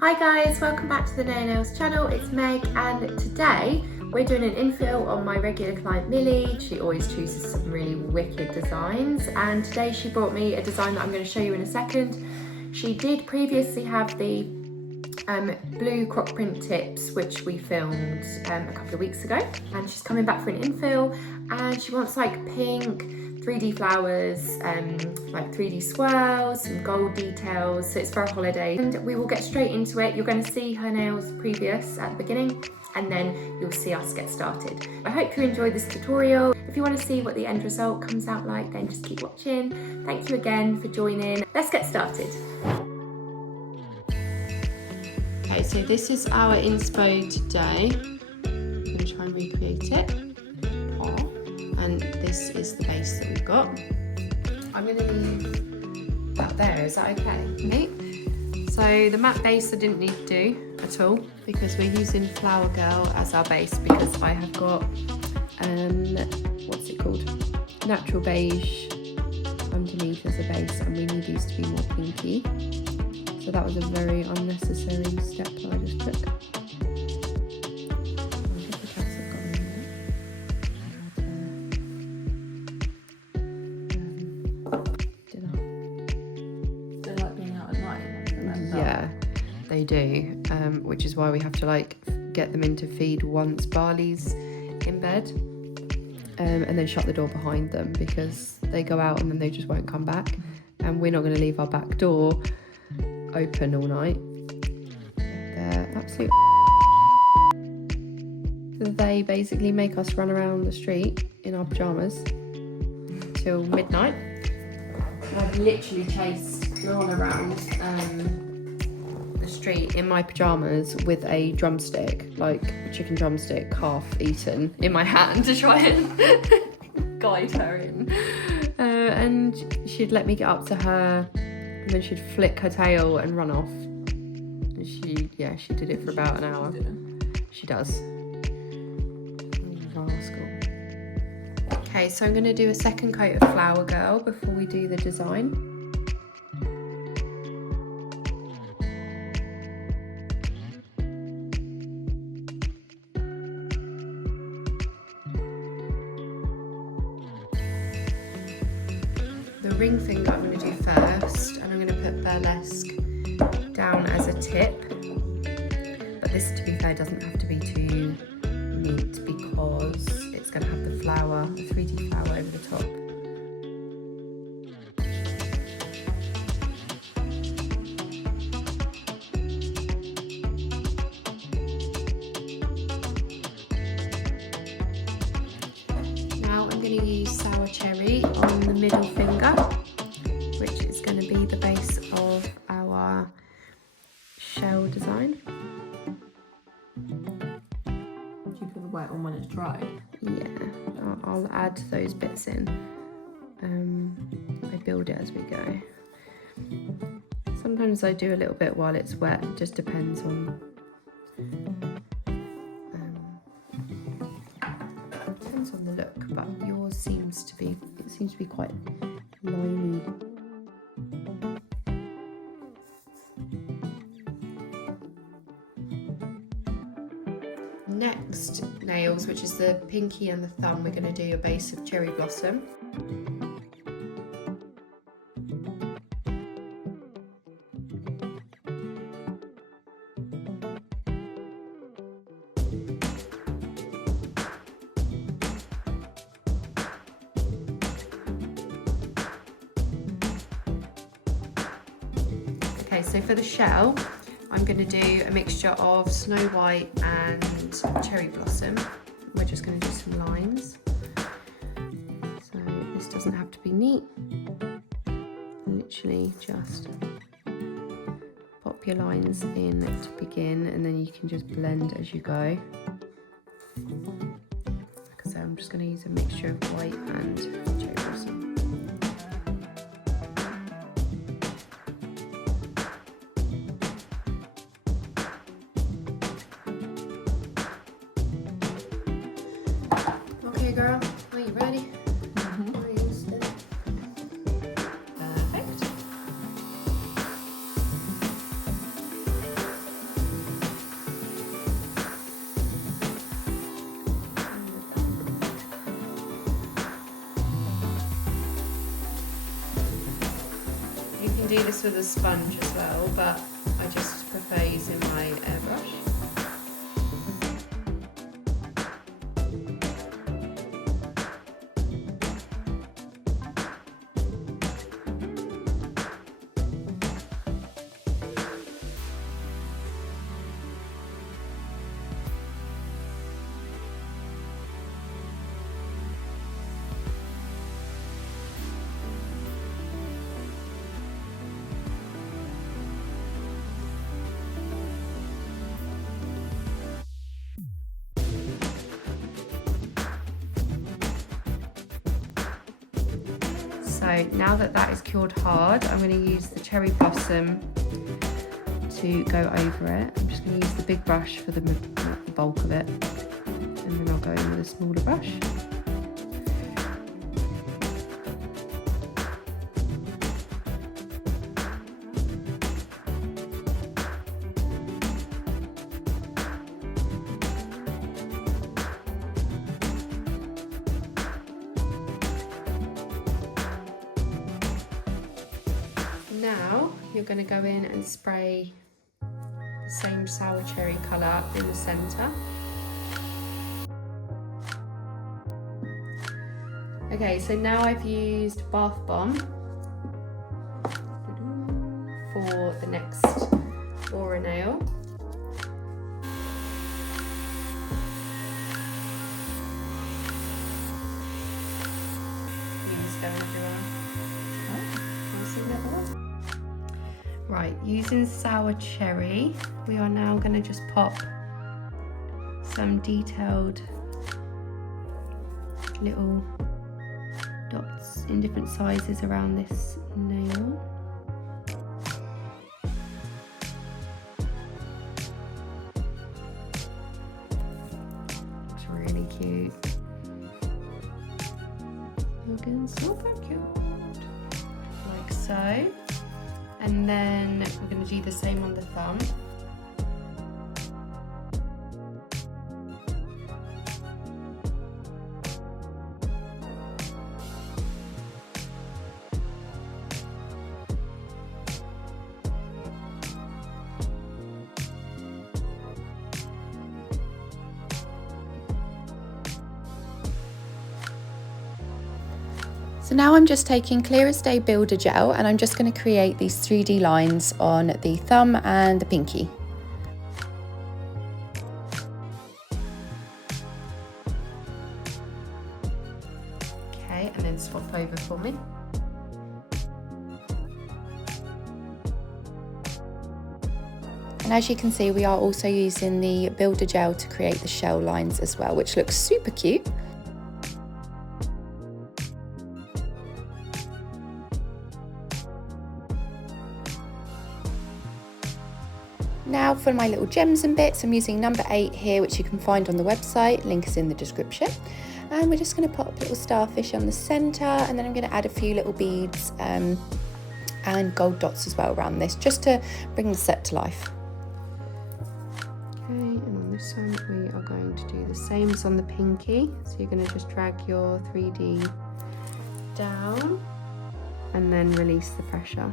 Hi guys, welcome back to the Naio Nails channel. It's Meg and today we're doing an infill on my regular client Millie. She always chooses some really wicked designs and today she brought me a design that I'm going to show you in a second. She did previously have the blue croc print tips which we filmed a couple of weeks ago, and she's coming back for an infill and she wants like pink 3D flowers, like 3D swirls, some gold details, so it's for a holiday. And we will get straight into it. You're going to see her nails previous at the beginning and then you'll see us get started. I hope you enjoyed this tutorial. If you want to see what the end result comes out like, then just keep watching. Thank you again for joining. Let's get started. Okay, so this is our inspo today. I'm going to try and recreate it. And this is the base that we've got. I'm going to leave that there, is that okay? Okay. So the matte base I didn't need to do at all because we're using Flower Girl as our base because I have got, what's it called? Natural beige underneath as a base and we need these to be more pinky. So that was a very unnecessary step that I just took. Yeah, they do, which is why we have to like get them into feed once Barley's in bed, and then shut the door behind them because they go out and then they just won't come back, and we're not going to leave our back door open all night. They're absolute. They basically make us run around the street in our pyjamas till midnight. I've literally chased Ron around the street in my pyjamas with a drumstick, like a chicken drumstick, half eaten, in my hand to try and guide her in. And she'd let me get up to her, and then she'd flick her tail and run off. And she did it for about an hour. She does. Rascal. Okay, so I'm going to do a second coat of Flower Girl before we do the design. The ring finger I'm going to do first, and I'm going to put Burlesque down as a tip. But this, to be fair, doesn't have to be too neat because it's going to have the flower, the 3D flower over the top. Now I'm going to use Sour Cherry on the middle finger, which is going to be the base of our shell design. Wet on when it's dry. Yeah, I'll add those bits in. I build it as we go. Sometimes I do a little bit while it's wet. It just depends on the look. But yours seems to be quite liney. Next nails, which is the pinky and the thumb, we're going to do a base of Cherry Blossom. Okay, so for the shell, I'm going to do a mixture of Snow White and Cherry Blossom. We're just going to do some lines. So this doesn't have to be neat. Literally just pop your lines in to begin and then you can just blend as you go. Like I said, I'm just going to use a mixture of white and Cherry Blossom. Okay, girl, are you ready? Are you still? Perfect. do this with a sponge as well, but I just prefer using my airbrush. So now that that is cured hard, I'm going to use the cherry blossom to go over it. I'm just going to use the big brush for the bulk of it, and then I'll go in with a smaller brush. Now you're going to go in and spray the same sour cherry colour in the centre. Okay, so now I've used bath bomb for the next aura nail. Right, using sour cherry, we are now going to just pop some detailed little dots in different sizes around this nail. It's really cute. Looking super cute. Like so. And then we're going to do the same on the thumb. So now I'm just taking Clear as Day Builder Gel and I'm just going to create these 3D lines on the thumb and the pinky. Okay, and then swap over for me. And as you can see, we are also using the Builder Gel to create the shell lines as well, which looks super cute. Now for my little gems and bits, I'm using number 8 here, which you can find on the website, link is in the description. And we're just going to pop a little starfish on the centre, and then I'm going to add a few little beads and gold dots as well around this, just to bring the set to life. Okay, and on this one we are going to do the same as on the pinky. So you're going to just drag your 3D down and then release the pressure.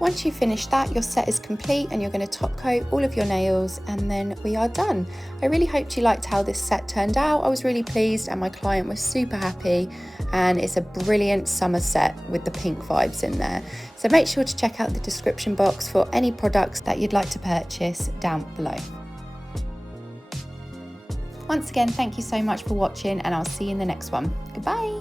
Once you finish that, your set is complete and you're going to top coat all of your nails, and then we are done. I really hoped you liked how this set turned out. I was really pleased and my client was super happy, and it's a brilliant summer set with the pink vibes in there. So make sure to check out the description box for any products that you'd like to purchase down below. Once again, thank you so much for watching, and I'll see you in the next one. Goodbye.